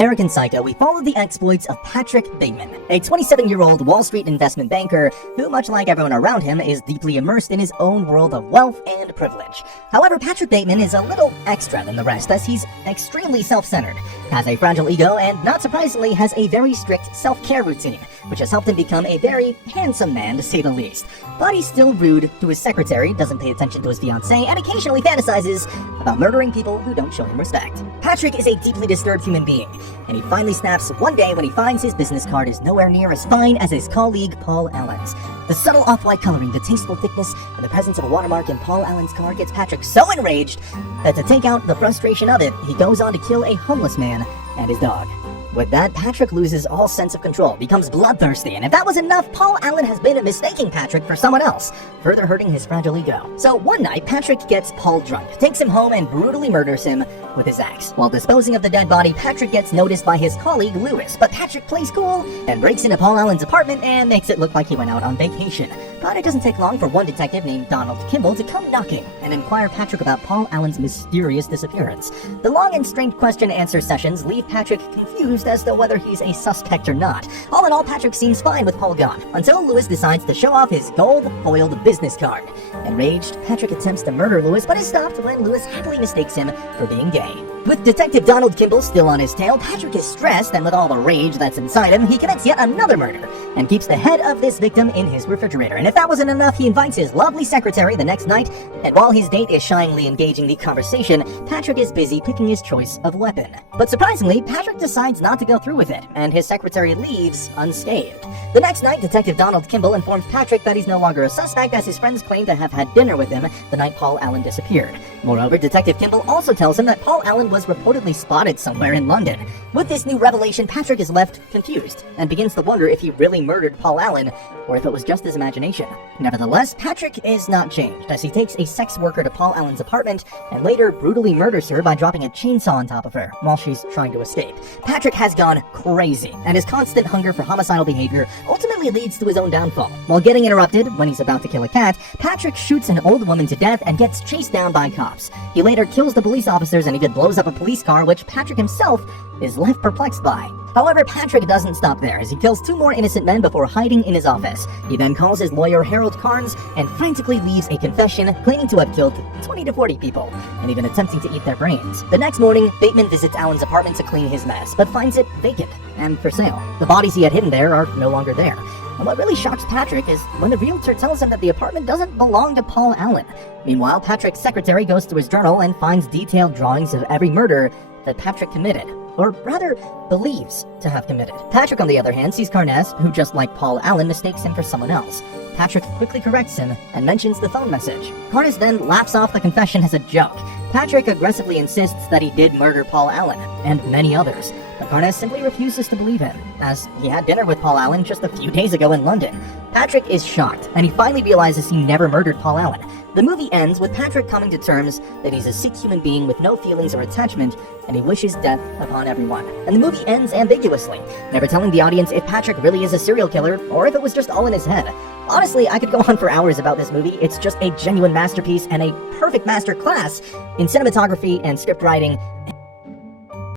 American Psycho, we follow the exploits of Patrick Bateman, a 27-year-old Wall Street investment banker who, much like everyone around him, is deeply immersed in his own world of wealth and privilege. However, Patrick Bateman is a little extra than the rest, as he's extremely self-centered, has a fragile ego, and, not surprisingly, has a very strict self-care routine, which has helped him become a very handsome man, to say the least. But he's still rude to his secretary, doesn't pay attention to his fiancée, and occasionally fantasizes about murdering people who don't show him respect. Patrick is a deeply disturbed human being, and he finally snaps one day when he finds his business card is nowhere near as fine as his colleague Paul Allen's. The subtle off-white coloring, the tasteful thickness, and the presence of a watermark in Paul Allen's card gets Patrick so enraged that to take out the frustration of it, he goes on to kill a homeless man and his dog. With that, Patrick loses all sense of control, becomes bloodthirsty, and if that was enough, Paul Allen has been mistaking Patrick for someone else, further hurting his fragile ego. So one night, Patrick gets Paul drunk, takes him home, and brutally murders him with his axe. While disposing of the dead body, Patrick gets noticed by his colleague Lewis, but Patrick plays cool and breaks into Paul Allen's apartment and makes it look like he went out on vacation. But it doesn't take long for one detective named Donald Kimball to come knocking and inquire Patrick about Paul Allen's mysterious disappearance. The long and strange question-answer sessions leave Patrick confused as to whether he's a suspect or not. All in all, Patrick seems fine with Paul gone, until Lewis decides to show off his gold-foiled business card. Enraged, Patrick attempts to murder Lewis, but is stopped when Lewis happily mistakes him for being gay. With Detective Donald Kimball still on his tail, Patrick is stressed, and with all the rage that's inside him, he commits yet another murder, and keeps the head of this victim in his refrigerator. And if that wasn't enough, he invites his lovely secretary the next night, and while his date is shyly engaging the conversation, Patrick is busy picking his choice of weapon. But surprisingly, Patrick decides not to go through with it, and his secretary leaves unscathed. The next night, Detective Donald Kimball informs Patrick that he's no longer a suspect, as his friends claim to have had dinner with him the night Paul Allen disappeared. Moreover, Detective Kimball also tells him that Paul Allen was reportedly spotted somewhere in London. With this new revelation, Patrick is left confused, and begins to wonder if he really murdered Paul Allen, or if it was just his imagination. Nevertheless, Patrick is not changed, as he takes a sex worker to Paul Allen's apartment, and later brutally murders her by dropping a chainsaw on top of her, while she's trying to escape. Patrick has gone crazy, and his constant hunger for homicidal behavior ultimately leads to his own downfall. While getting interrupted when he's about to kill a cat, Patrick shoots an old woman to death and gets chased down by cops. He later kills the police officers and even blows up a police car, which Patrick himself is left perplexed by. However, Patrick doesn't stop there, as he kills 2 more innocent men before hiding in his office. He then calls his lawyer Harold Carnes and frantically leaves a confession claiming to have killed 20 to 40 people, and even attempting to eat their brains. The next morning, Bateman visits Allen's apartment to clean his mess, but finds it vacant and for sale. The bodies he had hidden there are no longer there. And what really shocks Patrick is when the realtor tells him that the apartment doesn't belong to Paul Allen. Meanwhile, Patrick's secretary goes through his journal and finds detailed drawings of every murder that Patrick committed, or rather, believes to have committed. Patrick, on the other hand, sees Carnes, who, just like Paul Allen, mistakes him for someone else. Patrick quickly corrects him and mentions the phone message. Carnes then laughs off the confession as a joke. Patrick aggressively insists that he did murder Paul Allen, and many others, but Carnes simply refuses to believe him, as he had dinner with Paul Allen just a few days ago in London. Patrick is shocked, and he finally realizes he never murdered Paul Allen. The movie ends with Patrick coming to terms that he's a sick human being with no feelings or attachment, and he wishes death upon everyone. And the movie ends ambiguously, never telling the audience if Patrick really is a serial killer, or if it was just all in his head. Honestly, I could go on for hours about this movie. It's just a genuine masterpiece and a perfect master class in cinematography and script writing.